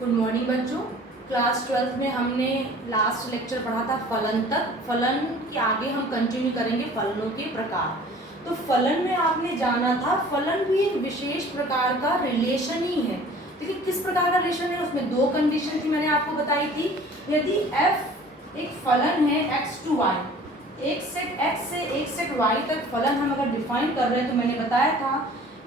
Good morning बच्चों। Class 12 में हमने लास्ट लेक्चर पढ़ा था फलन तक। फलन के आगे हम कंटिन्यू करेंगे फलनों के प्रकार। तो फलन में आपने जाना था फलन भी एक विशेष प्रकार का रिलेशन ही है। देखिए किस प्रकार का रिलेशन है, उसमें दो कंडीशन थी, मैंने आपको बताई थी। यदि f एक फलन है x टू y, एक सेट x से एक सेट y तक फलन हम अगर डिफाइन कर रहे हैं, तो मैंने बताया था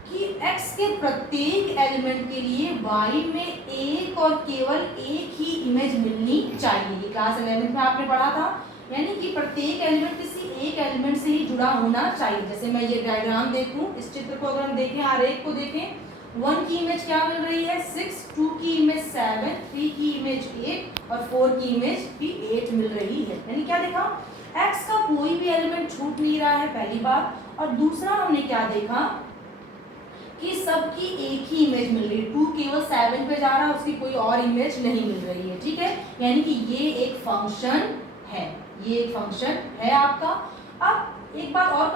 कि x के प्रत्येक एलिमेंट के लिए y में एक और केवल एक ही इमेज मिलनी चाहिए। ये क्लास 11 में आपने पढ़ा था, यानी कि प्रत्येक एलिमेंट किसी एक एलिमेंट से ही जुड़ा होना चाहिए। जैसे मैं ये डायग्राम देखूं, इस चित्र को अगर हम देखें, आरेख को देखें, 1 की इमेज क्या मिल रही है 6, 2 की इमेज 7, 3 की इमेज 8 और 4 की इमेज भी 8 मिल रही है। यानी क्या देखा, x का कोई भी एलिमेंट छूट नहीं रहा है, पहली बात। और दूसरा हमने क्या देखा कि सबकी एक ही इमेज मिल रही है। 2 केवल 7 पे जा रहा है, उसकी कोई और इमेज नहीं मिल रही है। ठीक है, यानी कि ये एक फंक्शन है, ये एक फंक्शन है आपका। अब एक बात और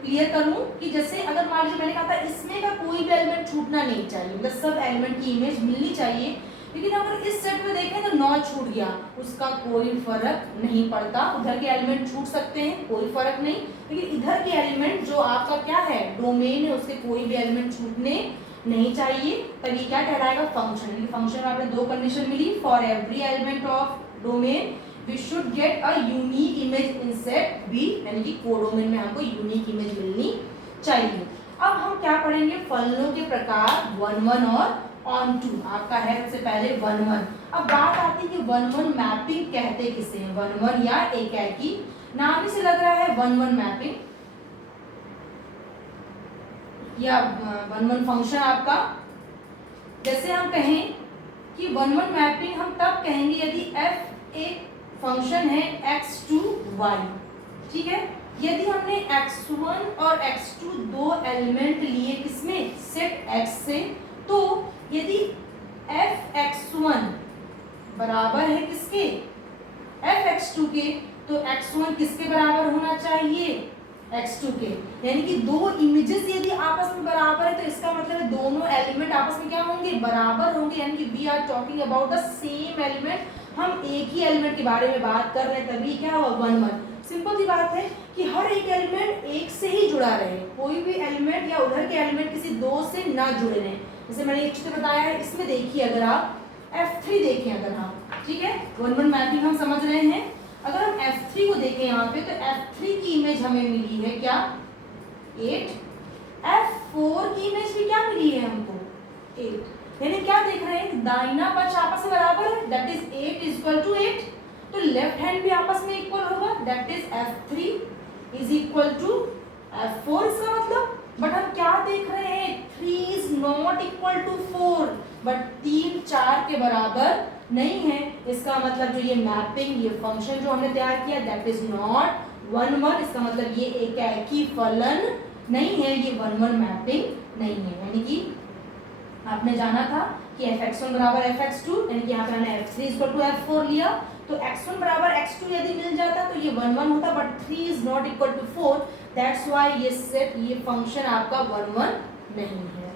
क्लियर कर लूं कि जैसे अगर मान लीजिए मैंने कहा था इसमें का कोई भी एलिमेंट छूटना नहीं चाहिए, मतलब सब एलिमेंट की इमेज मिलनी चाहिए। लेकिन अगर इस सेट में देखें तो 9 छूट गया, उसका कोई फर्क नहीं पड़ता। उधर के एलिमेंट छूट सकते हैं, कोई फर्क नहीं, लेकिन इधर के एलिमेंट जो आपका क्या है डोमेन है, उसके कोई भी एलिमेंट छूटने नहीं चाहिए। तभी क्या कहलाएगा फंक्शन। फंक्शन में आपने दो कंडीशन मिली, for every element of domain we should get a unique image in set B, यानी कि कोडोमेन में हमको यूनिक इमेज मिलनी चाहिए। अब हम क्या पढ़ेंगे, फलनों के प्रकार 1 1 और ऑन टू। आपका है सबसे पहले 1 1। अब बात आती है कि 1 1 मैपिंग कहते किसे हैं। 1 1 या एकाकी, नाम ही से लग रहा है 1 1 मैपिंग या 1 1 फंक्शन आपका। जैसे हम कहें कि 1 1 मैपिंग हम तब कहेंगे यदि f एक फंक्शन है x टू y। ठीक है, यदि हमने x1 और x2 दो एलिमेंट लिए किसमें, सेट x से, तो यदि f(x1) बराबर है किसके, f(x2) के, तो x1 किसके बराबर होना चाहिए, x2 के। यानी कि दो इमेजेस यदि आपस में बराबर है तो इसका मतलब है दोनों एलिमेंट आपस में क्या होंगे, बराबर होंगे। यानी कि we are talking about the same element, हम एक ही एलिमेंट के बारे में बात कर रहे हैं, तभी क्या होगा 1 1। सिंपल सी बात है कि हर एक एलिमेंट एक से ही जुड़ा रहे, कोई भी एलिमेंट या उधर के एलिमेंट किसी दो से ना जुड़े रहे। जैसे मैंने एक चित्र बताया है, इसमें देखिए अगर आप f3 देखें, अगर हम, ठीक है 1 1 मैपिंग हम समझ रहे हैं। अगर हम f3 को देखें यहाँ पे, तो f3 की इमेज हमें मिली है क्या 8, f4 की इमेज भी क्या मिली है हमको 8। यानी क्या देख रहे हैं, दाहिना पक्ष आपस में बराबर है, that is 8 is equal to 8, तो लेफ्ट हैंड भी आपस में इक्वल होगा, that is f3 is equal to f4। इसका मतलब, बट हम क्या देख रहे हैं, 3 is not equal to 4, but 3 4 के बराबर नहीं है। इसका मतलब जो ये मैपिंग, ये फंक्शन जो हमने तैयार किया, दैट इज नॉट 1 1। इसका मतलब ये एक ही फलन नहीं है, ये 1 1 मैपिंग नहीं है। यानी कि आपने जाना था कि f(x1) बराबर f(x2), यानी कि यहाँ पे हमने f3 इक्वल टू f4 लिया, तो x1 बराबर x2 यदि मिल जाता तो ये 1 1 होता, but 3 is not equal to 4, that's why ये सेट, ये फंक्शन आपका 1 1 नहीं है।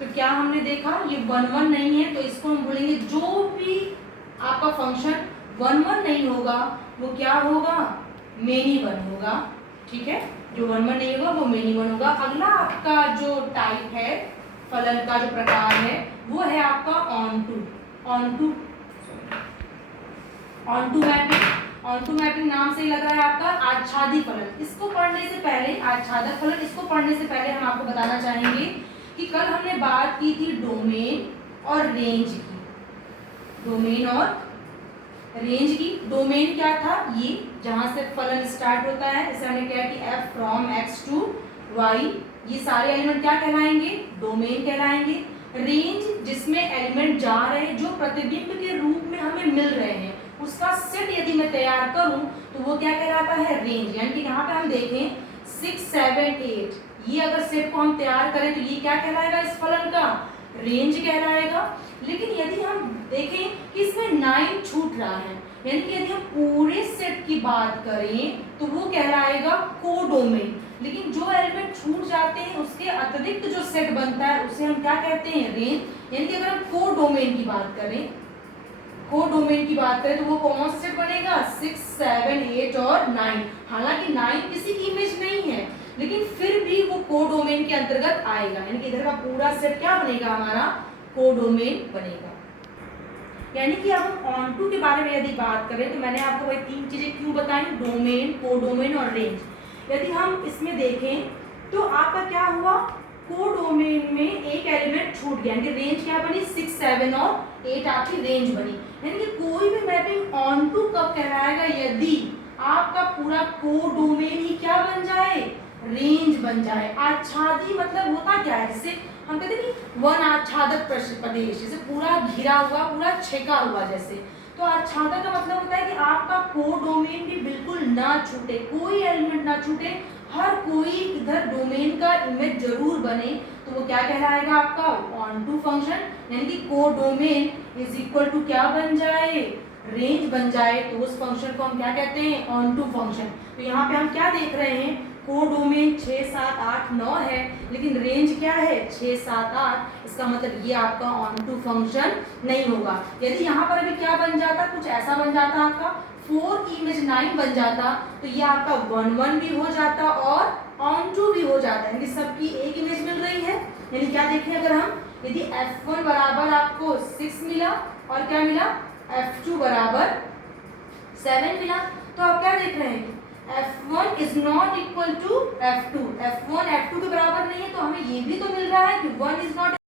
तो क्या हमने देखा, ये 1 1 नहीं है, तो इसको हम बोलेंगे जो भी आपका फंक्शन 1 1 नहीं होगा वो क्या होगा, मेनी वन होगा। ठीक है, जो 1 1 नहीं होगा वो मेनी वन होगा। अगला आपका जो टाइप है फलन का, जो प्रकार है, वो है आपका ऑन टू मैपिंग। नाम से ही लग रहा है आपका आच्छादित फलन। इसको पढ़ने से पहले, आच्छादक फलन, इसको पढ़ने से पहले हम आपको बताना चाहेंगे कि कल हमने बात की थी डोमेन और रेंज की। डोमेन और रेंज की, डोमेन क्या था, ये जहां से फलन स्टार्ट होता है, इसे हमने क्या कि f from x to y, ये सारे एलिमेंट क्या कहलाएंगे, डोमेन कहलाएंगे। रेंज जिसमें एलिमेंट जा रहे हैं, जो प्रतिबिंब के रूप में हमें मिल रहे हैं, उसका सेट यदि मैं तैयार करूं तो वो क्या कहलाता है, रेंज। यानी कि यहाँ पे हम देखें 6 7 8, ये अगर सेट को हम तैयार करें तो ये क्या कहलाएगा, इस फलन का रेंज कहलाएगा। लेकिन यदि हम देखें कि इसमें 9 छूट रहा है, यानी कि यदि हम पूरे सेट की बात करें तो वो कहलाएगा कोडोमेन। लेकिन जो एलिमेंट छूट जाते हैं उसके अतिरिक्त जो सेट बनता है उसे हम क्या कहते हैं, रेंज। यानी कि अगर हम कोडोमेन की बात करें, कोडोमेन की बात करें तो वो कौन सा सेट बनेगा, 6, 7, 8 और 9। हालांकि 9 किसी की इमेज नहीं है, लेकिन फिर भी वो कोडोमेन के अंतर्गत आएगा। यानी कि इधर का पूरा सेट क्या बनेगा, हमारा कोडोमेन बनेगा। यानी कि अब हम ऑनटू के बारे में यदि बात करें तो मैंने आपको वही 3 चीजें क्यों बताई, डोमेन, कोडोमेन और रेंज। यदि हम इसमें देखें तो आपका क्या हुआ, कोडोमेन में एक एलिमेंट छूट गया, यानी रेंज क्या बनी, 6, 7 और 8 आपकी रेंज बनी। यानी कि कोई भी मैपिंग ऑनटू कब कहलाएगा, यदि आपका पूरा कोडोमेन ही क्या बन जाए, रेंज बन जाए। आच्छादी मतलब होता क्या है, जैसे हम कहते हैं कि वन आच्छादित प्रदेश, जैसे पूरा घिरा हुआ, पूरा छेका हुआ जैसे। तो आच्छादन का मतलब होता है कि आपका कोडोमेन भी बिल्कुल ना छूटे, कोई एलिमेंट ना छूटे, हर कोई इधर डोमेन का इमेज जरूर बने, तो वो क्या कहलाएगा आपका, ऑनटू फंक्शन। यानी कि कोडोमेन इज इक्वल टू क्या बन जाए, रेंज बन जाए, तो उस फंक्शन को हम क्या कहते हैं, ऑनटू फंक्शन। तो यहाँ पे हम क्या देख रहे हैं, कोडोमेन 6, 7, 8, 9 है, लेकिन रेंज क्या है, 6, 7, 8। इसका मतलब ये आपका ऑनटू फंक्शन नहीं होगा। यदि यहाँ पर अभी क्या बन जाता, कुछ ऐसा बन जाता आपका 4 की इमेज 9 बन जाता, तो ये आपका 1, 1 भी हो जाता और ऑनटू भी हो जाता है, यानी सबकी एक इमेज मिल रही है। यानी क्या देखें, अगर हम यदि f1 बराबर आपको 6 मिला और क्या मिला, f2 बराबर 7 मिला, तो आप क्या देख रहे हैं, f1 is not equal to f2, f1 f2 के बराबर नहीं है, तो हमें ये भी तो मिल रहा है कि 1 इज नॉट